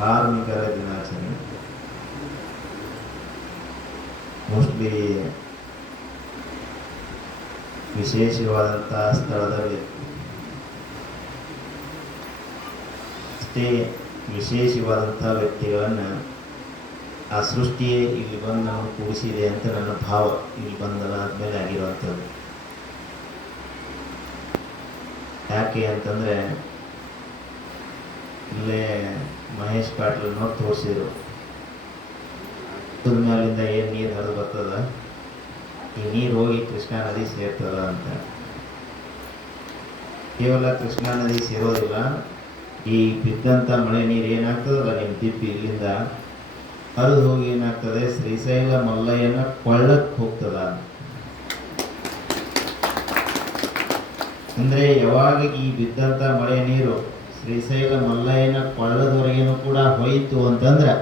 ಕಾರ್ಮಿಕರ ದಿನಾಚರಣೆ ಮೋಸ್ಟ್ಲಿ ವಿಶೇಷವಾದಂಥ ಸ್ಥಳದಲ್ಲಿ ಅಷ್ಟೇ ವಿಶೇಷವಾದಂಥ ವ್ಯಕ್ತಿಗಳನ್ನು ಆ ಸೃಷ್ಟಿಯೇ ಇಲ್ಲಿ ಬಂದು ನಾವು ಕೂಡಿಸಿದೆ ಅಂತ ನನ್ನ ಭಾವ. ಇಲ್ಲಿ ಬಂದಾದ್ಮೇಲೆ ಆಗಿರುವಂಥದ್ದು. ಯಾಕೆ ಅಂತಂದರೆ ಇಲ್ಲೇ ಮಹೇಶ್ ಪಾಟೀಲ್ ನೋಡಿ ತೋರಿಸಿದ್ರು, ಮೇಲಿಂದ ಏನು ನೀರು ಹರಿದು ಬರ್ತದ, ಈ ನೀರು ಹೋಗಿ ಕೃಷ್ಣಾ ನದಿ ಸೇರ್ತದ ಅಂತ. ಕೇವಲ ಕೃಷ್ಣಾ ನದಿ ಸೇರೋದಿಲ್ಲ, ಈ ಬಿದ್ದಂಥ ಮಳೆ ನೀರು ಏನಾಗ್ತದಲ್ಲ ನಿಮ್ಮ ದಿಪ್ಪಿ ಇಲ್ಲಿಂದ ಹರಿದು ಹೋಗಿ ಏನಾಗ್ತದೆ, ಶ್ರೀಶೈಲ ಮಲ್ಲಯ್ಯನ ಕೊಳ್ಳಕ್ಕೆ ಹೋಗ್ತದ. ಅಂದರೆ ಯಾವಾಗ ಈ ಬಿದ್ದಂಥ ಮಳೆ ನೀರು ಶ್ರೀಶೈಲ ಮಲ್ಲಯ್ಯನ ಕೊಳ್ಳದವರೆಗೇನು ಕೂಡ ಹೋಯಿತು ಅಂತಂದ್ರೆ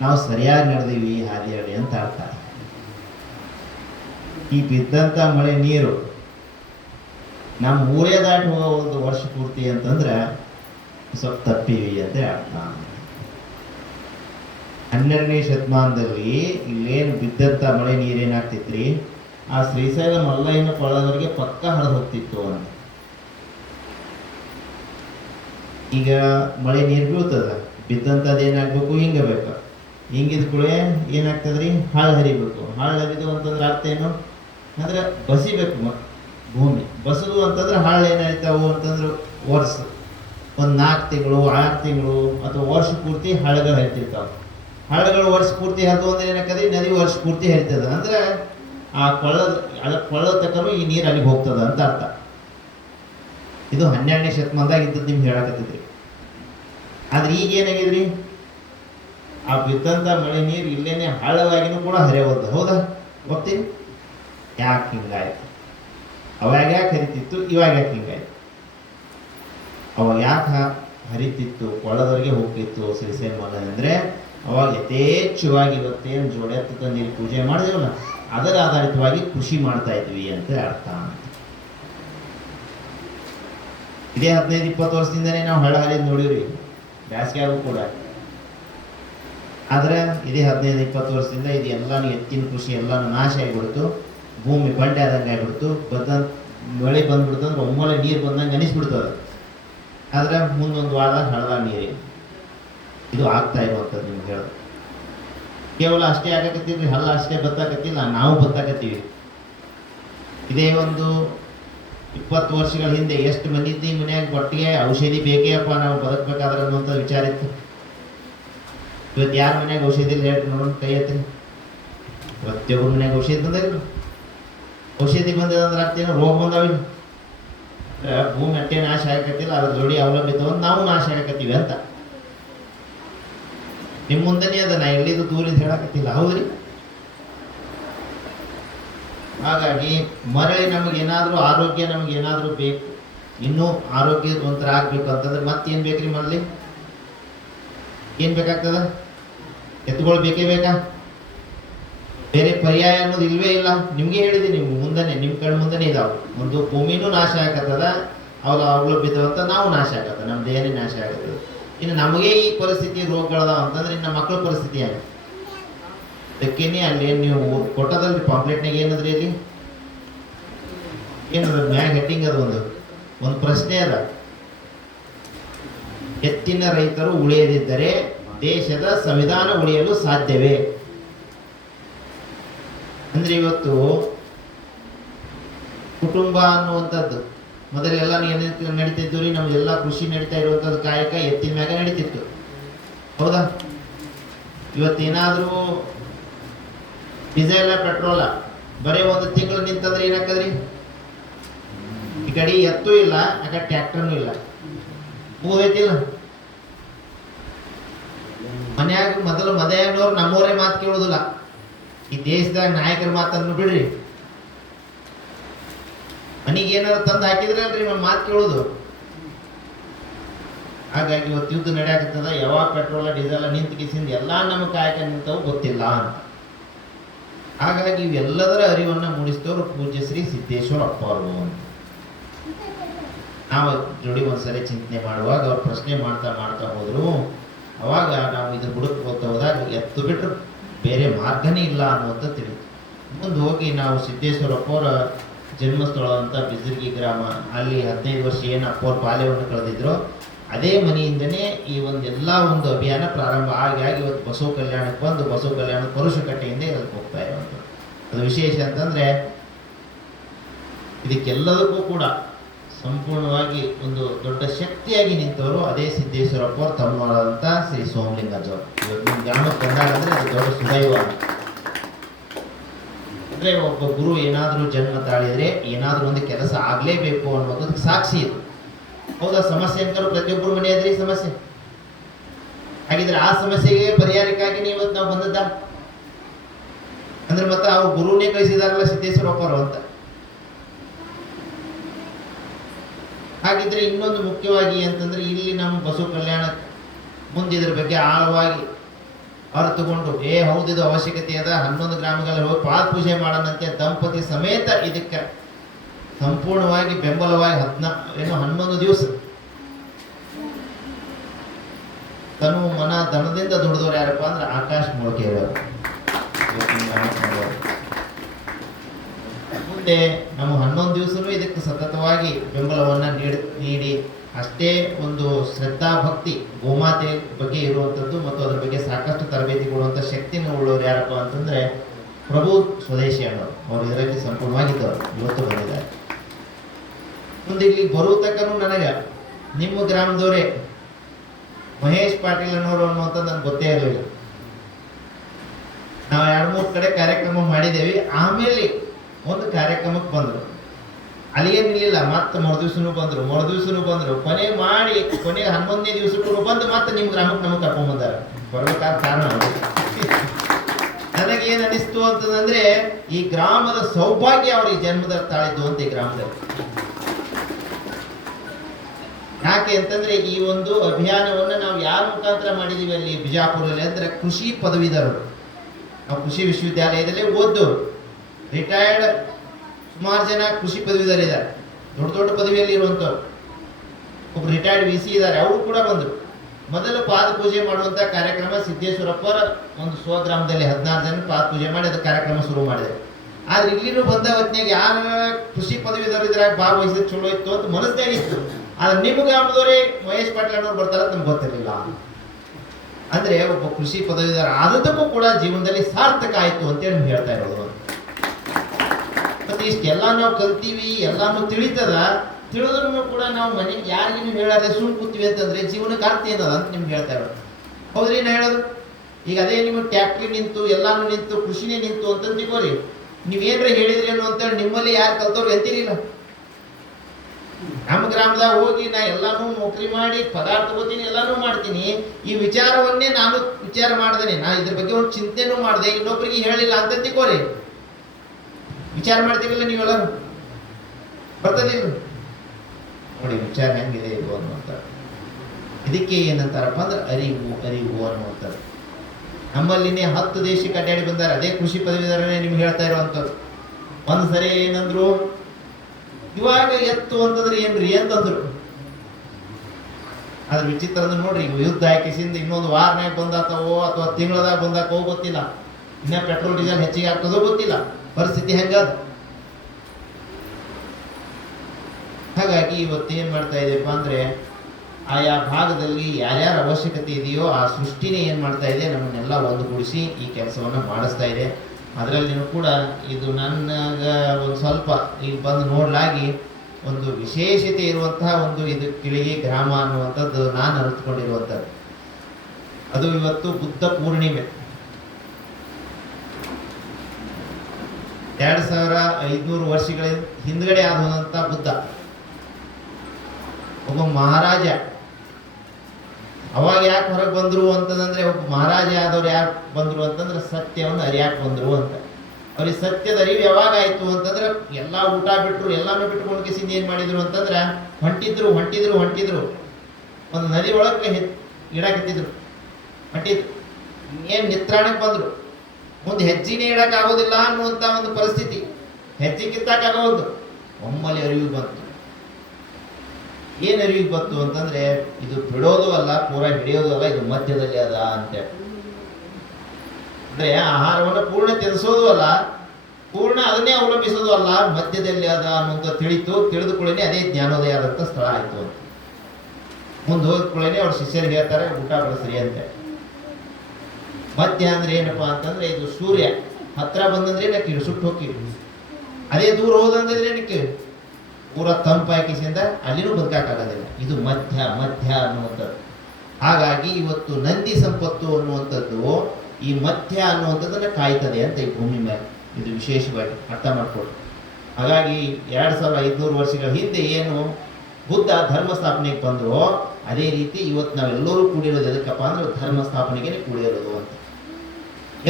ನಾವು ಸರಿಯಾಗಿ ನಡೆದೀವಿ ಈ ಹಾದಿಯಡಿ ಅಂತ ಅರ್ಥ. ಈ ಬಿದ್ದಂಥ ಮಳೆ ನೀರು ನಮ್ಮ ಊರೇ ದಾಟಿ ಹೋಗೋ ಒಂದು ವರ್ಷ ಪೂರ್ತಿ ಅಂತಂದ್ರೆ ಸ್ವಲ್ಪ ತಪ್ಪೀವಿ ಅಂತ ಅರ್ಥ. 12ನೇ ಶತಮಾನದಲ್ಲಿ ಇಲ್ಲೇನು ಬಿದ್ದಂಥ ಮಳೆ ನೀರೇನಾಗ್ತಿತ್ರಿ, ಆ ಶ್ರೀಶೈಲ ಮಲ್ಲಯ್ಯನ ಕೊಳ್ಳದವರೆಗೆ ಪಕ್ಕ ಹರಿದು ಹೋಗ್ತಿತ್ತು ಅಂತ. ಈಗ ಮಳೆ ನೀರು ಬೀಳ್ತದ, ಬಿದ್ದಂಥದ್ದು ಏನಾಗಬೇಕು, ಹಿಂಗೆ ಬೇಕು. ಹಿಂಗಿದ ಕೂಡಲೇ ಏನಾಗ್ತದ್ರಿ, ಹಾಳು ಹರಿಬೇಕು. ಹಾಳು ಹರಿದು ಅಂತಂದ್ರೆ ಅರ್ಥ ಏನು ಅಂದ್ರೆ ಬಸಿಬೇಕು. ಭೂಮಿ ಬಸದು ಅಂತಂದ್ರೆ ಹಾಳು ಏನಾಯ್ತಾವು ಅಂತಂದ್ರೆ ವರ್ಷ ಒಂದು 4 ತಿಂಗಳು 6 ತಿಂಗಳು ಅಥವಾ ವರ್ಷ ಪೂರ್ತಿ ಹಾಳುಗಳು ಹರಿತಿರ್ತಾವೆ. ಹಾಳುಗಳು ವರ್ಷ ಪೂರ್ತಿ ಹರಿದು ಅಂದ್ರೆ ಏನಾಗ್ತದೆ, ನದಿ ವರ್ಷ ಪೂರ್ತಿ ಹರಿತದ. ಅಂದ್ರೆ ಆ ಕೊಳ್ಳದ ತಕ್ಕನು ಈ ನೀರು ಅಲ್ಲಿಗೆ ಹೋಗ್ತದ ಅಂತ ಅರ್ಥ. ಇದು 12ನೇ ಶತಮಾನದಾಗ ಇದ್ದದ್ದು ನಿಮ್ಗೆ ಹೇಳಕತ್ತಿದ್ರಿ. ಆದ್ರೆ ಈಗ ಏನಾಗಿದ್ರಿ, ಆ ಬಿದ್ದಂಥ ಮಳೆ ನೀರು ಇಲ್ಲೇನೆ ಹಾಳವಾಗಿನೂ ಕೂಡ ಹರಿಯೋದು. ಹೌದಾ? ಗೊತ್ತೀನಿ ಯಾಕೆ ಹಿಂಗಾಯ್ತು, ಅವಾಗ ಯಾಕೆ ಹರಿತಿತ್ತು, ಇವಾಗ ಯಾಕೆ ಹಿಂಗಾಯ್ತು. ಅವಾಗ ಯಾಕೆ ಹರಿತಿತ್ತು, ಕೊಳ್ಳದವರೆಗೆ ಹೋಗ್ತಿತ್ತು ಶ್ರೀಶೈಲ ಮಲ್ಲಯ್ಯ ಅಂದರೆ ಅವಾಗ ಯಥೇಚ್ಛವಾಗಿ ಇವತ್ತೇನು ಜೋಡೆತ್ತು ತಂದು ಪೂಜೆ ಮಾಡಿದೇವಲ್ಲ ಅದರ ಆಧಾರಿತವಾಗಿ ಕೃಷಿ ಮಾಡ್ತಾ ಇದ್ವಿ ಅಂತ ಅರ್ಥ. ಇದೇ 15-20 ವರ್ಷದಿಂದನೇ ನಾವು ಹಳ್ಳ ಹರಿದು ನೋಡಿವ್ರಿ, ಬ್ಯಾಸಿಗೆಯಾಗೂ ಕೂಡ. ಆದ್ರೆ ಇದೇ 15-20 ವರ್ಷದಿಂದ ಇದು ಎಲ್ಲಾನು ಎತ್ತಿನ ಕೃಷಿ ಎಲ್ಲಾನು ನಾಶ ಆಗಿಬಿಡ್ತು, ಭೂಮಿ ಬಂಡೆ ಆದಂಗೆ ಆಗಿಬಿಡ್ತು. ಮಳೆ ಬಂದ್ಬಿಡ್ತು ಅಂದ್ರೆ ಒಮ್ಮೆಲೆ ನೀರು ಬಂದಂಗೆ ಅನಿಸ್ಬಿಡ್ತದೆ. ಆದ್ರೆ ಮುಂದೊಂದು ವಾರದಾಗ ಹಳ್ಳದಾಗ ನೀರು ಇದು ಆಗ್ತಾ ಇರುವಂಥದ್ದು ನಿಮ್ಗೆ ಹೇಳೋದು. ಕೇವಲ ಅಷ್ಟೇ ಆಗಕತ್ತೀವಿ, ಹಳ್ಳ ಅಷ್ಟೇ ಬತ್ತಾಕತ್ತಿಲ್ಲ, ನಾವು ಬತ್ತಾಕತ್ತೀವಿ. ಇದೇ ಒಂದು 20 ವರ್ಷಗಳ ಹಿಂದೆ ಎಷ್ಟು ಮಂದಿ ಮನ್ಯಾಗ ಒಟ್ಟಿಗೆ ಔಷಧಿ ಬೇಕೇ ಅಪ್ಪ ನಾವು ಬದುಕಬೇಕಾದ್ರೆ ಅನ್ನುವಂಥ ವಿಚಾರ ಇತ್ತು. ಇವತ್ತು ಯಾರ ಮನ್ಯಾಗ ಔಷಧಿ ಇಲ್ಲ ಹೇಳ್ರಿ ನೋಡೋಣ, ಕೈ ಎತ್ತಿ. ಪ್ರತಿಯೊಬ್ಬರ ಮನ್ಯಾಗ ಔಷಧಿ ಬಂದಿಲ್ಲ. ಔಷಧಿ ಬಂದಿದಂದ್ರೆ ಅರ್ಥೇನು, ರೋಗ ಬಂದಾವಿಲ್ಲ. ಭೂಮಿ ಅಟ್ಟೆ ನಾಶ ಆಗಕತ್ತಿಲ್ಲ, ಅದ್ರ ಜೋಡಿ ಅವಲಂಬಿತ ನಾವು ನಾಶ ಆಗಕತ್ತೀವಿ ಅಂತ ನಿಮ್ಮ ಮುಂದೆನೇ ಅದ. ನಾ ಎಲ್ಲಿದ್ದು ದೂರಿಂದ ಹೇಳಕತ್ತಿಲ್ಲ, ಹೌದ್ರಿ? ಹಾಗಾಗಿ ಮರಳಿ ನಮಗೇನಾದರೂ ಆರೋಗ್ಯ ನಮಗೇನಾದರೂ ಬೇಕು, ಇನ್ನೂ ಆರೋಗ್ಯವಂತರ ಆಗ್ಬೇಕು ಅಂತಂದ್ರೆ ಮತ್ತೇನು ಬೇಕ್ರಿ? ಮರಳಿ ಏನು ಬೇಕಾಗ್ತದ? ಎತ್ತುಗಳು ಬೇಕೇ ಬೇಕಾ? ಬೇರೆ ಪರ್ಯಾಯ ಅನ್ನೋದು ಇಲ್ವೇ ಇಲ್ಲ. ನಿಮ್ಗೆ ಹೇಳಿದ್ದೀನಿ, ನಿಮ್ಗೆ ಮುಂದೆನೆ, ನಿಮ್ಮ ಕಣ್ಣು ಮುಂದೆನೇ ಇದಾವೆ. ಒಂದು ಭೂಮಿನೂ ನಾಶ ಆಗತ್ತದ, ಅವಾಗ ಅವಲಂಬಿತವಂತ ನಾವು ನಾಶ ಆಗತ್ತ, ನಮ್ಮ ದೇಹನೇ ನಾಶ ಆಗತ್ತದ. ಇನ್ನು ನಮಗೆ ಈ ಪರಿಸ್ಥಿತಿ ರೋಗಗಳದಾವ ಅಂತಂದ್ರೆ ಇನ್ನು ಮಕ್ಕಳ ಪರಿಸ್ಥಿತಿ ಆಗ. ಅದಕ್ಕೇನೆ ಅಲ್ಲಿ ನೀವು ಕೊಟ್ಟದಲ್ರಿ ಪಾಂಪ್ಲೆಟ್ನಾಗ ಏನದ್ರಿ, ಅಲ್ಲಿ ಏನದ ಮ್ಯಾಗ ಹೆಟ್ಟಿಂಗ್ ಅದು ಒಂದು ಪ್ರಶ್ನೆ ಅದ. ಎತ್ತಿನ ರೈತರು ಉಳಿಯದಿದ್ದರೆ ದೇಶದ ಸಂವಿಧಾನ ಉಳಿಯಲು ಸಾಧ್ಯವೇ? ಅಂದ್ರೆ ಇವತ್ತು ಕುಟುಂಬ ಅನ್ನುವಂಥದ್ದು ಮೊದಲೆಲ್ಲ ನಡೀತಿದ್ದು ರೀ. ನಮ್ಗೆಲ್ಲ ಕೃಷಿ ನಡೀತಾ ಇರುವಂಥದ್ದು ಕಾಯಕ ಎತ್ತಿನ ಮ್ಯಾಗ ನಡೀತಿತ್ತು, ಹೌದಾ? ಇವತ್ತೇನಾದ್ರೂ ಡೀಸೆಲ್ ಪೆಟ್ರೋಲ ಬರೀ 1 ತಿಂಗಳು ನಿಂತಂದ್ರೆ ಏನಾಗ್ತದ್ರಿ? ಈ ಕಡೆ ಎತ್ತು ಇಲ್ಲ, ಆ ಕಡೆ ಟ್ರ್ಯಾಕ್ಟರ್ನೂ ಇಲ್ಲ, ಹೋಗೈತಿಲ್ಲ. ಮನ್ಯಾಗ ಮೊದಲು ಮನೆಯವ್ರು ನಮ್ಮವರೇ ಮಾತು ಕೇಳೋದಿಲ್ಲ. ಈ ದೇಶದಾಗ ನಾಯಕರ ಮಾತನ್ನು ಬಿಡ್ರಿ, ಮನೆಗೆ ಏನಾದ್ರು ತಂದು ಹಾಕಿದ್ರಲ್ರಿ ನಮ್ಮ ಮಾತು ಕೇಳೋದು. ಹಾಗಾಗಿ ಇವತ್ತು ಯುದ್ಧ ನಡೆಯಾಕತ್ತದ. ಯಾವಾಗ ಪೆಟ್ರೋಲ ಡೀಸೆಲ್ ನಿಂತು ಕಿಸಿಂದ ಎಲ್ಲ ನಮ್ಮ ಕಾಯಕ ನಿಂತವು ಗೊತ್ತಿಲ್ಲ ಅಂತ. ಹಾಗಾಗಿ ಇವೆಲ್ಲದರ ಅರಿವನ್ನು ಮೂಡಿಸಿದವರು ಪೂಜ್ಯ ಶ್ರೀ ಸಿದ್ದೇಶ್ವರ ಅಪ್ಪ ಅವರು ಅಂತ. ನಾವು ಜೋಡಿ ಒಂದ್ಸರಿ ಚಿಂತನೆ ಮಾಡುವಾಗ ಅವ್ರು ಪ್ರಶ್ನೆ ಮಾಡ್ತಾ ಹೋದ್ರು. ಅವಾಗ ನಾವು ಇದ್ರ ಬುಡಕ್ಕೆ ಹೋಗ್ತಾ ಹೋದಾಗ ಎತ್ತು ಬಿಟ್ಟರೆ ಬೇರೆ ಮಾರ್ಗನೇ ಇಲ್ಲ ಅನ್ನುವಂಥ ತಿಳಿತು. ಮುಂದೆ ಹೋಗಿ ನಾವು ಸಿದ್ದೇಶ್ವರ ಅಪ್ಪವರ ಜನ್ಮಸ್ಥಳ ಅಂತ ಬಿಜರ್ಗಿ ಗ್ರಾಮ, ಅಲ್ಲಿ 15 ವರ್ಷ ಏನು ಅಪ್ಪವ್ರ ಬಾಲ್ಯವನ್ನು ಕಳೆದಿದ್ರು ಅದೇ ಮನೆಯಿಂದನೇ ಈ ಎಲ್ಲ ಒಂದು ಅಭಿಯಾನ ಪ್ರಾರಂಭ ಆಗಿ ಇವತ್ತು ಬಸವ ಕಲ್ಯಾಣಕ್ಕೆ ಬಂದು ಬಸವ ಕಲ್ಯಾಣ ಪರುಷಕಟ್ಟೆಯಿಂದ ಇದಕ್ಕೆ ಹೋಗ್ತಾ ಇರುವಂಥದ್ದು. ಅದು ವಿಶೇಷ ಅಂತಂದರೆ ಇದಕ್ಕೆಲ್ಲದಕ್ಕೂ ಕೂಡ ಸಂಪೂರ್ಣವಾಗಿ ಒಂದು ದೊಡ್ಡ ಶಕ್ತಿಯಾಗಿ ನಿಂತವರು ಅದೇ ಸಿದ್ದೇಶ್ವರಪ್ಪವ್ರ ತಮ್ಮವಾದಂಥ ಶ್ರೀ ಸೋಮಲಿಂಗಜ್ಜವರು. ಇವತ್ತು ನಿಮ್ಮ ಗ್ರಾಮಕ್ಕೆ ಬಂದಾಗ ಅಂದರೆ ಅದು ದೊಡ್ಡ ಸುದೈವ. ಅಂದರೆ ಒಬ್ಬ ಗುರು ಏನಾದರೂ ಜನ್ಮ ತಾಳಿದರೆ ಏನಾದರೂ ಒಂದು ಕೆಲಸ ಆಗಲೇಬೇಕು ಅನ್ನೋದಕ್ಕೆ ಸಾಕ್ಷಿ ಇದು. ಹೌದಾ? ಸಮಸ್ಯೆ ಅಂತಾರು ಪ್ರತಿಯೊಬ್ಬರು ಮನೆ ಇದ್ರಿ ಸಮಸ್ಯೆ. ಹಾಗಿದ್ರೆ ಆ ಸಮಸ್ಯೆಗೆ ಪರಿಹಾರಕ್ಕಾಗಿ ಇವತ್ತು ನಾವು ಬಂದದ್ದ ಅಂದ್ರೆ ಮತ್ತೆ ಅವ್ರು ಗುರುನೇ ಕಳಿಸಿದಾರಲ್ಲ ಸಿದ್ದೇಶ್ವರಪ್ಪರು ಅಂತ. ಹಾಗಿದ್ರೆ ಇನ್ನೊಂದು ಮುಖ್ಯವಾಗಿ ಅಂತಂದ್ರೆ ಇಲ್ಲಿ ನಮ್ಮ ಬಸವ ಕಲ್ಯಾಣ ಮುಂದೆ ಇದ್ರ ಬಗ್ಗೆ ಆಳವಾಗಿ ಅರ್ಥಕೊಂಡು ಹೌದಿದು ಅವಶ್ಯಕತೆ ಅದ, 11 ಗ್ರಾಮಗಳಲ್ಲಿ ಹೋಗಿ ಪಾದ ಪೂಜೆ ಮಾಡೋಣಂತೆ ದಂಪತಿ ಸಮೇತ ಇದಕ್ಕೆ ಸಂಪೂರ್ಣವಾಗಿ ಬೆಂಬಲವಾಗಿ 11 ದಿವಸ ತನು ಮನ ಧನದಿಂದ ದುಡಿದವ್ರು ಯಾರಪ್ಪ ಅಂದ್ರೆ ಆಕಾಶ್ ಮೊಳಕೆ ಹೇಳೋರು. ಮುಂದೆ ನಮ್ಮ 11 ದಿವಸನೂ ಇದಕ್ಕೆ ಸತತವಾಗಿ ಬೆಂಬಲವನ್ನ ನೀಡಿ ಅಷ್ಟೇ ಒಂದು ಶ್ರದ್ಧಾ ಭಕ್ತಿ ಗೋಮಾತೆ ಬಗ್ಗೆ ಇರುವಂಥದ್ದು ಮತ್ತು ಅದರ ಬಗ್ಗೆ ಸಾಕಷ್ಟು ತರಬೇತಿ ಕೊಡುವಂಥ ಶಕ್ತಿಯನ್ನು ಉಳ್ಳೋರು ಯಾರಪ್ಪ ಅಂತಂದ್ರೆ ಪ್ರಭು ಸ್ವದೇಶಿ ಅನ್ನೋರು. ಅವರು ಇದರಲ್ಲಿ ಸಂಪೂರ್ಣವಾಗಿದ್ದವರು, ಇವತ್ತು ಬಂದಿದ್ದಾರೆ. ಮುಂದೆ ಇಲ್ಲಿ ಬರುವುದಕ್ಕೂ ನನಗೆ ನಿಮ್ಮ ಗ್ರಾಮದವರೇ ಮಹೇಶ್ ಪಾಟೀಲ್ ಅನ್ನೋರು ಅನ್ನುವಂಥದ್ದು ನನಗೆ ಗೊತ್ತೇ ಇರಲಿಲ್ಲ. ನಾವು 2-3 ಕಡೆ ಕಾರ್ಯಕ್ರಮ ಮಾಡಿದ್ದೇವೆ. ಆಮೇಲೆ ಒಂದು ಕಾರ್ಯಕ್ರಮಕ್ಕೆ ಬಂದರು, ಅಲ್ಲಿಗೆ ನಿಲ್ಲಿಲ್ಲ, ಮತ್ತೆ ಮರುದಿವ್ಸನೂ ಬಂದರು, ಕೊನೆಗೆ 11ನೇ ದಿವಸಕ್ಕೂ ಬಂದು ಮತ್ತೆ ನಿಮ್ಮ ಗ್ರಾಮಕ್ಕೆ ನಮಗೆ ಕರ್ಕೊಂಡ್ ಬಂದಾರ. ಬರ್ಬೇಕಾದ ಕಾರಣ ನನಗೇನು ಅನಿಸ್ತು ಅಂತಂದ್ರೆ ಈ ಗ್ರಾಮದ ಸೌಭಾಗ್ಯ ಅವ್ರಿಗೆ ಜನ್ಮದಲ್ಲಿ ತಾಳಿದ್ದು ಅಂತ. ಈ ಗ್ರಾಮದಲ್ಲಿ ಯಾಕೆ ಅಂತಂದ್ರೆ ಈ ಒಂದು ಅಭಿಯಾನವನ್ನು ನಾವು ಯಾರ ಮುಖಾಂತರ ಮಾಡಿದೀವಿ ಅಲ್ಲಿ ಬಿಜಾಪುರಲ್ಲಿ ಅಂದ್ರೆ ಕೃಷಿ ಪದವೀಧರರು. ನಾವು ಕೃಷಿ ವಿಶ್ವವಿದ್ಯಾಲಯದಲ್ಲಿ ಓದ್ದವರು, ರಿಟೈರ್ಡ್ ಸುಮಾರು ಜನ ಕೃಷಿ ಪದವೀಧರಿದ್ದಾರೆ, ದೊಡ್ಡ ಪದವಿಯಲ್ಲಿ ಇರುವಂಥವ್ರು. ಒಬ್ಬ ರಿಟೈರ್ಡ್ VC ಇದ್ದಾರೆ, ಅವರು ಕೂಡ ಬಂದರು. ಮೊದಲು ಪಾದ ಪೂಜೆ ಮಾಡುವಂಥ ಕಾರ್ಯಕ್ರಮ ಸಿದ್ದೇಶ್ವರಪ್ಪರ ಒಂದು ಸ್ವಗ್ರಾಮದಲ್ಲಿ 16 ಜನ ಪಾದ ಪೂಜೆ ಮಾಡಿ ಅದು ಕಾರ್ಯಕ್ರಮ ಶುರು ಮಾಡಿದೆ. ಆದ್ರೆ ಇಲ್ಲಿನೂ ಬಂದ ಹೊತ್ತಿನಾಗ ಯಾರ ಕೃಷಿ ಪದವೀಧರು ಇದ್ರಾಗ ಭಾಗವಹಿಸಿದ ಚಲೋ ಇತ್ತು ಅಂತ ಮನಸ್ಸಿನಾಗಿತ್ತು. ಆದ್ರೆ ನಿಮ್ಮ ಗ್ರಾಮದವರೇ ಮಹೇಶ್ ಪಾಟೀಲ್ ಅನ್ನೋರು ಬರ್ತಾರ ನಮ್ಗೆ ಗೊತ್ತಿರಲಿಲ್ಲ. ಅಂದ್ರೆ ಒಬ್ಬ ಕೃಷಿ ಪದವೀಧರ ಆದದಕ್ಕೂ ಕೂಡ ಜೀವನದಲ್ಲಿ ಸಾರ್ಥಕ ಆಯ್ತು ಅಂತೇಳಿ ನಿಮ್ಗೆ ಹೇಳ್ತಾ ಇರೋದು. ಮತ್ತೆ ಇಷ್ಟೆಲ್ಲ ನಾವು ಕಲ್ತೀವಿ, ಎಲ್ಲಾನು ತಿಳಿದ್ರೂ ಕೂಡ ನಾವು ಮನೆಗೆ ಯಾರಿಗೆ ನೀವು ಹೇಳಾದ್ರೆ ಸುಮ್ ಕೂತೀವಿ ಅಂತಂದ್ರೆ ಜೀವನಕ್ಕೆ ಅರ್ಥ ಏನದ ಅಂತ ನಿಮ್ಗೆ ಹೇಳ್ತಾ ಇರೋದು. ಹೌದ್ರಿ ನಾ ಹೇಳೋದು. ಈಗ ಅದೇ ನಿಮಗೆ ಟ್ಯಾಕ್ಟ್ರಿ ನಿಂತು ಎಲ್ಲಾನು ನಿಂತು ಕೃಷಿನೇ ನಿಂತು ಅಂತ ತಿಳ್ಕೋರಿ, ನೀವೇನ್ರ ಹೇಳಿದ್ರೇನು ಅಂತೇಳಿ ನಿಮ್ಮಲ್ಲಿ ಯಾರು ಕಲ್ತವ್ರು ಎಂತಿರಿಲ್ಲ. ನಮ್ಮ ಗ್ರಾಮದಾಗ ಹೋಗಿ ನಾ ಎಲ್ಲಾನು ನೌಕರಿ ಮಾಡಿ ಪಗಾರ ತಗೋತೀನಿ, ಎಲ್ಲಾನು ಮಾಡ್ತೀನಿ. ಈ ವಿಚಾರವನ್ನೇ ನಾನು ವಿಚಾರ ಮಾಡ್ದೇನೆ, ನಾ ಇದ್ರ ಬಗ್ಗೆ ಒಂದು ಚಿಂತೆನೂ ಮಾಡಿದೆ, ಇನ್ನೊಬ್ಬರಿಗೆ ಹೇಳಿಲ್ಲ ಅಂತ ತಿಳ್ಕೋರಿ. ವಿಚಾರ ಮಾಡ್ತೀವಿಲ್ಲ ನೀವೆಲ್ಲರೂ, ಬರ್ತದಿಲ್ಲ ನೋಡಿ ವಿಚಾರ ಹೆಂಗಿದೆ ಇದು ಅನ್ನುವಂಥದ್ದು. ಇದಕ್ಕೆ ಏನಂತಾರಪ್ಪ ಅಂದ್ರೆ ಅರಿವು ಅನ್ನುವಂಥದ್ದು. ನಮ್ಮಲ್ಲಿನೇ 10 ದೇಶಕ್ಕೆ ಅಡ್ಡಾಡಿ ಬಂದಾರೆ, ಅದೇ ಕೃಷಿ ಪದವೀಧರನೇ ನಿಮ್ಗೆ ಹೇಳ್ತಾ ಇರುವಂಥದ್ದು. ಒಂದು ಸರಿ ಏನಂದ್ರು, ಇವಾಗ ಎತ್ತು ಅಂತಂದ್ರೆ ಏನ್ರಿ ಅಂತಂದ್ರು. ಅದ್ರ ವಿಚಿತ್ರ ಅಂದ್ರೆ ನೋಡ್ರಿ, ಈಗ ಯುದ್ಧ ಹಾಕಿಸಿಂದ ಇನ್ನೊಂದು ವಾರನಾಗ ಬಂದಾತವೋ ಅಥವಾ ತಿಂಗಳದಾಗ ಬಂದಾಕೋ ಗೊತ್ತಿಲ್ಲ, ಇನ್ನ ಪೆಟ್ರೋಲ್ ಡೀಸೆಲ್ ಹೆಚ್ಚಿಗೆ ಆಗ್ತದೋ ಗೊತ್ತಿಲ್ಲ, ಪರಿಸ್ಥಿತಿ ಹೆಂಗದ. ಹಾಗಾಗಿ ಇವತ್ತೇನ್ ಮಾಡ್ತಾ ಇದೆಯಪ್ಪ ಅಂದ್ರೆ ಆಯಾ ಭಾಗದಲ್ಲಿ ಯಾರ್ಯಾರ ಅವಶ್ಯಕತೆ ಇದೆಯೋ ಆ ಸೃಷ್ಟಿನೇ ಏನ್ ಮಾಡ್ತಾ ಇದೆ, ನಮ್ಮನ್ನೆಲ್ಲ ಒಂದುಗೂಡಿಸಿ ಈ ಕೆಲಸವನ್ನ ಮಾಡಿಸ್ತಾ ಇದೆ. ಅದರಲ್ಲಿನೂ ಕೂಡ ಇದು ನನಗ ಒಂದು ಸ್ವಲ್ಪ ಈಗ ಬಂದು ನೋಡ್ಲಾಗಿ ಒಂದು ವಿಶೇಷತೆ ಇರುವಂತಹ ಒಂದು ಇದು ಕಿಳಿಗಿ ಗ್ರಾಮ ಅನ್ನುವಂಥದ್ದು ನಾನು ಅರಿತುಕೊಂಡಿರುವಂಥದ್ದು. ಅದು ಇವತ್ತು ಬುದ್ಧ ಪೂರ್ಣಿಮೆ 2500 ವರ್ಷಗಳ ಹಿಂದ್ಗಡೆ ಆದಂಥ ಬುದ್ಧ ಒಬ್ಬ ಮಹಾರಾಜ. ಅವಾಗ ಯಾಕೆ ಹೊರಗೆ ಬಂದ್ರು ಅಂತಂದ್ರೆ, ಒಬ್ಬ ಮಹಾರಾಜ ಆದವ್ರು ಯಾಕೆ ಬಂದ್ರು ಅಂತಂದ್ರೆ ಸತ್ಯವನ್ನು ಅರಿಯಾಕೆ ಬಂದ್ರು ಅಂತ. ಅವ್ರಿಗೆ ಸತ್ಯದ ಅರಿವು ಯಾವಾಗ ಆಯ್ತು ಅಂತಂದ್ರೆ ಎಲ್ಲ ಊಟ ಬಿಟ್ರು, ಎಲ್ಲಾನು ಬಿಟ್ಕೊಂಡು ಕಿಸಿಂದ ಏನ್ ಮಾಡಿದ್ರು ಅಂತಂದ್ರೆ ಹೊಂಟಿದ್ರು. ಒಂದು ನದಿ ಒಳಗೆ ಇಡಾಕತ್ತಿದ್ರು, ಹೊಂಟಿದ್ರು. ಏನ್ ನಿತ್ರಾಣಕ್ಕೆ ಬಂದ್ರು, ಮುಂದೆ ಹೆಜ್ಜೆನೇ ಇಡಕ್ ಆಗೋದಿಲ್ಲ ಅನ್ನುವಂತ ಒಂದು ಪರಿಸ್ಥಿತಿ, ಹೆಜ್ಜೆ ಕಿತ್ತಾಕ ಆಗೋದು. ಒಮ್ಮಲ್ಲಿ ಅರಿವು ಬಂತು, ಏನು ಅರಿವಿಗೆ ಬಂತು ಅಂತಂದ್ರೆ ಇದು ಬಿಡೋದು ಅಲ್ಲ, ಪೂರ ಹಿಡಿಯೋದು ಅಲ್ಲ, ಇದು ಮಧ್ಯದಲ್ಲಿ ಅದ ಅಂತೇಳಿ. ಅಂದ್ರೆ ಆಹಾರವನ್ನು ಪೂರ್ಣ ತ್ಯಜಿಸೋದು ಅಲ್ಲ, ಪೂರ್ಣ ಅದನ್ನೇ ಅವಲಂಬಿಸೋದು ಅಲ್ಲ, ಮಧ್ಯದಲ್ಲಿ ಅದ ಅನ್ನುವಂಥ ತಿಳಿದುಕೊಳ್ಳೇನೆ ಅದೇ ಜ್ಞಾನೋದಯ ಆದಂಥ ಸ್ಥಳ ಆಯ್ತು ಅಂತ. ಮುಂದೆ ಹೋದ್ಕೊಳ್ಳೇನೆ ಅವ್ರ ಶಿಷ್ಯರಿಗೆ ಹೇಳ್ತಾರೆ ಊಟ ಬೆಳೆಸ್ರಿ ಅಂತೆ. ಮಧ್ಯ ಅಂದ್ರೆ ಏನಪ್ಪಾ ಅಂತಂದ್ರೆ ಇದು ಸೂರ್ಯ ಹತ್ರ ಬಂದಂದ್ರೆ ನಕ್ಕಿ ಸುಟ್ಟು ಹೋಗ್ತೀವಿ, ಅದೇ ದೂರ ಹೋದಂದ್ರೆ ನಕ್ಕಿ ಪೂರ ತಂಪಾಕಿಸಿಂದ ಅಲ್ಲಿನೂ ಬದುಕಾಗೋದಿಲ್ಲ. ಇದು ಮಧ್ಯ ಅನ್ನುವಂಥದ್ದು. ಹಾಗಾಗಿ ಇವತ್ತು ನಂದಿ ಸಂಪತ್ತು ಅನ್ನುವಂಥದ್ದು ಈ ಮಧ್ಯ ಅನ್ನುವಂಥದ್ದನ್ನ ಕಾಯ್ತದೆ ಅಂತ ಈ ಭೂಮಿ ಮೇಲೆ. ಇದು ವಿಶೇಷವಾಗಿ ಅರ್ಥ ಮಾಡ್ಕೊಳ್ಳಿ. ಹಾಗಾಗಿ 2500 ವರ್ಷಗಳ ಹಿಂದೆ ಏನು ಬುದ್ಧ ಧರ್ಮ ಸ್ಥಾಪನೆಗೆ ಬಂದ್ರು, ಅದೇ ರೀತಿ ಇವತ್ತು ನಾವೆಲ್ಲರೂ ಕೂಡಿರೋದು ಎದಕ್ಕಪ್ಪ ಅಂದ್ರೆ ಧರ್ಮ ಸ್ಥಾಪನೆಗೆ ಕೂಡಿರೋದು ಅಂತ.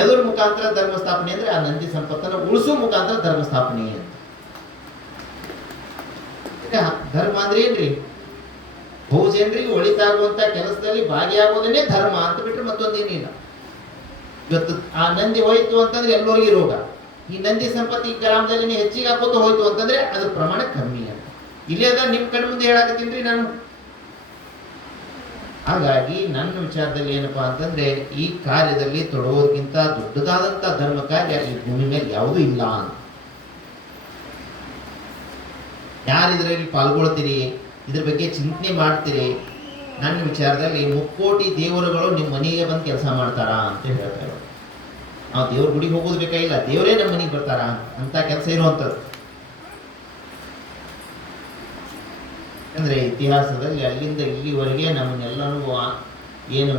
ಎದುರ ಮುಖಾಂತರ ಧರ್ಮ ಸ್ಥಾಪನೆ ಅಂದ್ರೆ ಆ ನಂದಿ ಸಂಪತ್ತನ್ನು ಉಳಿಸೋ ಮುಖಾಂತರ ಧರ್ಮ ಸ್ಥಾಪನೆ ಅಂತ. ಧರ್ಮ ಅಂದ್ರೆ ಏನ್ರಿ? ಬಹುಜನರಿಗೆ ಒಳಿತಾಗುವಂತ ಕೆಲಸದಲ್ಲಿ ಭಾಗಿಯಾಗೋದನ್ನೇ ಧರ್ಮ ಅಂತ ಬಿಟ್ರೆ ಮತ್ತೊಂದೇನಿಲ್ಲ. ಇವತ್ತು ಆ ನಂದಿ ಹೋಯ್ತು ಅಂತಂದ್ರೆ ಎಲ್ಲರಿಗೂ ರೋಗ. ಈ ನಂದಿ ಸಂಪತ್ತಿ ಈ ಗ್ರಾಮದಲ್ಲಿ ಹೆಚ್ಚಿಗೆ ಹಾಕೋದು ಹೋಯ್ತು ಅಂತಂದ್ರೆ ಅದ್ರ ಪ್ರಮಾಣ ಕಮ್ಮಿ ಅಂತ. ಇಲ್ಲೇ ಅದ ನಿಮ್ ಕಣ್ಣು ಮುಂದೆ ಹೇಳಾಕತ್ತೀನ್ರಿ ನಾನು. ಹಾಗಾಗಿ ನನ್ನ ವಿಚಾರದಲ್ಲಿ ಏನಪ್ಪಾ ಅಂತಂದ್ರೆ ಈ ಕಾರ್ಯದಲ್ಲಿ ತೊಡಗೋದಕ್ಕಿಂತ ದೊಡ್ಡದಾದಂತ ಧರ್ಮ ಕಾರ್ಯ ಈ ಭೂಮಿ ಮೇಲೆ ಯಾವುದೂ ಇಲ್ಲ ಅಂತ. ಯಾರು ಇದರಲ್ಲಿ ಪಾಲ್ಗೊಳ್ತೀರಿ, ಇದ್ರ ಬಗ್ಗೆ ಚಿಂತನೆ ಮಾಡ್ತೀರಿ, ನನ್ನ ವಿಚಾರದಲ್ಲಿ 3 ಕೋಟಿ ದೇವರುಗಳು ನಿಮ್ಮ ಮನೆಗೆ ಬಂದು ಕೆಲಸ ಮಾಡ್ತಾರ ಅಂತ ಹೇಳ್ತಾರೆ. ನಾವು ದೇವ್ರ ಗುಡಿಗೆ ಹೋಗೋದು ಬೇಕಾಗಿಲ್ಲ, ದೇವರೇ ನಮ್ಮ ಮನೆಗೆ ಬರ್ತಾರ ಅಂತ ಕೆಲಸ ಇರುವಂಥದ್ದು. ಅಂದ್ರೆ ಇತಿಹಾಸದಲ್ಲಿ ಅಲ್ಲಿಂದ ಇಲ್ಲಿವರೆಗೆ ನಮ್ಮನ್ನೆಲ್ಲನೂ ಏನು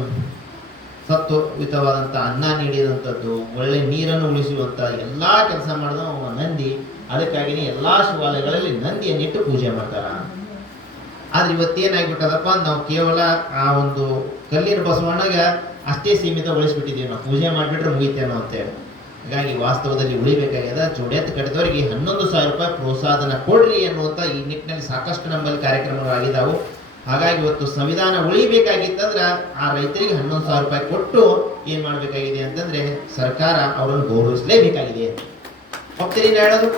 ಸತ್ವಯುತವಾದಂಥ ಅನ್ನ ನೀಡಿದಂಥದ್ದು, ಒಳ್ಳೆ ನೀರನ್ನು ಉಳಿಸುವಂಥ ಎಲ್ಲ ಕೆಲಸ ಮಾಡಿದ ನಂದಿ. ಅದಕ್ಕಾಗಿನೇ ಎಲ್ಲ ಶಿವಾಲಯಗಳಲ್ಲಿ ನಂದಿಯನ್ನಿಟ್ಟು ಪೂಜೆ ಮಾಡ್ತಾರ. ಆದ್ರೆ ಇವತ್ತೇನಾಗ್ಬಿಟ್ಟದಪ್ಪ, ನಾವು ಕೇವಲ ಆ ಒಂದು ಕಲ್ಲಿನ ಬಸವಣ್ಣಗ ಅಷ್ಟೇ ಸೀಮಿತಗೊಳಿಸ್ಬಿಟ್ಟಿದ್ದೀವಿ. ನಾವು ಪೂಜೆ ಮಾಡಿಬಿಟ್ರೆ ಮುಗಿತೇನೋ ಅಂತೇಳಿ. ಹಾಗಾಗಿ ವಾಸ್ತವದಲ್ಲಿ ಉಳಿಬೇಕಾಗ್ಯದ. ಜೋಡೆತ್ತು ಕಟ್ಟಿದವರಿಗೆ 11,000 ರೂಪಾಯಿ ಪ್ರೋತ್ಸಾಹನ ಕೊಡ್ರಿ ಅನ್ನುವಂಥ ಈ ನಿಟ್ಟಿನಲ್ಲಿ ಸಾಕಷ್ಟು ನಮ್ಮಲ್ಲಿ ಕಾರ್ಯಕ್ರಮಗಳಾಗಿದ್ದಾವೆ. ಹಾಗಾಗಿ ಇವತ್ತು ಸಂವಿಧಾನ ಉಳಿಬೇಕಾಗಿತ್ತಂದ್ರೆ ಆ ರೈತರಿಗೆ 11,000 ರೂಪಾಯಿ ಕೊಟ್ಟು ಏನ್ ಮಾಡ್ಬೇಕಾಗಿದೆ ಅಂತಂದ್ರೆ ಸರ್ಕಾರ ಅವರನ್ನು ಗೌರವಿಸಲೇಬೇಕಾಗಿದೆ. ಹೋಗ್ತೀರಿ ಹೇಳೋದು?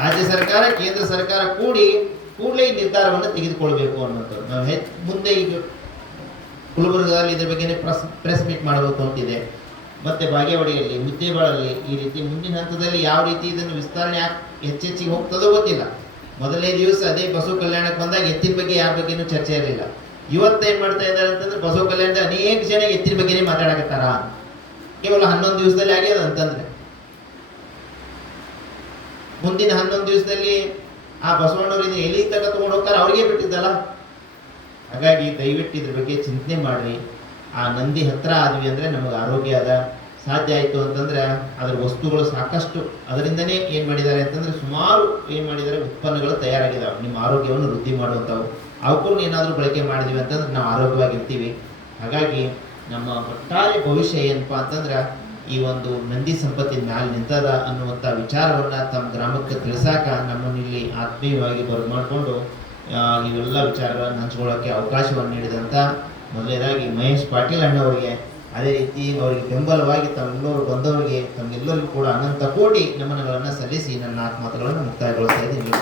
ರಾಜ್ಯ ಸರ್ಕಾರ ಕೇಂದ್ರ ಸರ್ಕಾರ ಕೂಡಲೇ ಈ ನಿರ್ಧಾರವನ್ನು ತೆಗೆದುಕೊಳ್ಬೇಕು ಅನ್ನೋದು. ನಾವು ಮುಂದೆ ಈಗ ಗುಲ್ಬರ್ಗದಲ್ಲಿ ಇದ್ರ ಬಗ್ಗೆ ಪ್ರೆಸ್ ಮೀಟ್ ಮಾಡಬೇಕು ಅಂತಿದೆ. ಮತ್ತೆ ಬಾಗೇವಾಡಿಯಲ್ಲಿ, ಮುದ್ದೇಬಾಳಲ್ಲಿ ಈ ರೀತಿ ಮುಂದಿನ ಹಂತದಲ್ಲಿ ಯಾವ ರೀತಿ ಇದನ್ನು ವಿಸ್ತರಣೆ ಹೆಚ್ಚೆಚ್ಚಿಗೆ ಹೋಗ್ತದೋ ಗೊತ್ತಿಲ್ಲ. ಮೊದಲನೇ ದಿವಸ ಅದೇ ಬಸವ ಕಲ್ಯಾಣಕ್ಕೆ ಬಂದಾಗ ಎತ್ತಿನ ಬಗ್ಗೆ ಯಾರ ಬಗ್ಗೆನೂ ಚರ್ಚೆ ಇರಲಿಲ್ಲ. ಇವತ್ತು ಏನ್ ಮಾಡ್ತಾ ಇದ್ದಾರೆ ಅಂತಂದ್ರೆ ಬಸವ ಕಲ್ಯಾಣದ ಅನೇಕ ಜನ ಎತ್ತಿನ ಬಗ್ಗೆನೇ ಮಾತಾಡಕತ್ತಾರ. ಕೇವಲ 11 ದಿವಸದಲ್ಲಿ ಆಗ್ಯದ ಅಂತಂದ್ರೆ ಮುಂದಿನ 11 ದಿವಸದಲ್ಲಿ ಆ ಬಸವಣ್ಣವ್ರು ಇದು ಎಲ್ಲಿ ತಗ ತಗೊಂಡು ಹೋಗ್ತಾರೆ, ಅವ್ರಿಗೆ ಬಿಟ್ಟಿದ್ದಲ್ಲ. ಹಾಗಾಗಿ ದಯವಿಟ್ಟು ಇದ್ರ ಬಗ್ಗೆ ಚಿಂತನೆ ಮಾಡ್ರಿ. ಆ ನಂದಿ ಹತ್ರ ಆದ್ವಿ ಅಂದ್ರೆ ನಮಗೆ ಆರೋಗ್ಯ ಅದ. ಸಾಧ್ಯ ಆಯಿತು ಅಂತಂದ್ರೆ ಅದರ ವಸ್ತುಗಳು ಸಾಕಷ್ಟು ಅದರಿಂದನೇ ಏನು ಮಾಡಿದ್ದಾರೆ ಅಂತಂದ್ರೆ ಸುಮಾರು ಏನು ಮಾಡಿದ್ದಾರೆ ಉತ್ಪನ್ನಗಳು ತಯಾರಾಗಿದ್ದಾವೆ ನಿಮ್ಮ ಆರೋಗ್ಯವನ್ನು ವೃದ್ಧಿ ಮಾಡುವಂಥವು. ಅವಕ್ಕೂ ಏನಾದರೂ ಬಳಕೆ ಮಾಡಿದ್ವಿ ಅಂತಂದ್ರೆ ನಾವು ಆರೋಗ್ಯವಾಗಿರ್ತೀವಿ. ಹಾಗಾಗಿ ನಮ್ಮ ಒಟ್ಟಾರೆ ಭವಿಷ್ಯ ಏನಪ್ಪಾ ಅಂತಂದ್ರೆ ಈ ಒಂದು ನಂದಿ ಸಂಪತ್ತಿನ ಮ್ಯಾಲೆ ನಿಂತದ ಅನ್ನುವಂಥ ವಿಚಾರವನ್ನ ತಮ್ಮ ಗ್ರಾಮಕ್ಕೆ ತಿಳಿಸಾಕ ನಮ್ಮನ್ನು ಇಲ್ಲಿ ಆತ್ಮೀಯವಾಗಿ ಬರಮಾಡಿಕೊಂಡು ಇವೆಲ್ಲ ವಿಚಾರಗಳನ್ನು ಹಂಚ್ಕೊಳ್ಳೋಕ್ಕೆ ಅವಕಾಶವನ್ನು ನೀಡಿದಂಥ ಮೊದಲನೇದಾಗಿ ಮಹೇಶ್ ಪಾಟೀಲ್ ಅಣ್ಣವರಿಗೆ, ಅದೇ ರೀತಿ ಅವರಿಗೆ ಬೆಂಬಲವಾಗಿ ತಮ್ಮೆಲ್ಲರೂ ಬಂದವರಿಗೆ ತಮ್ಮೆಲ್ಲರಿಗೂ ಕೂಡ ಅನಂತ ಕೋಟಿ ನಮನಗಳನ್ನು ಸಲ್ಲಿಸಿ ನನ್ನ ಮಾತುಗಳನ್ನು ಮುಕ್ತಾಯಗೊಳಿಸ್ತಾ ಇದ್ದೀನಿ.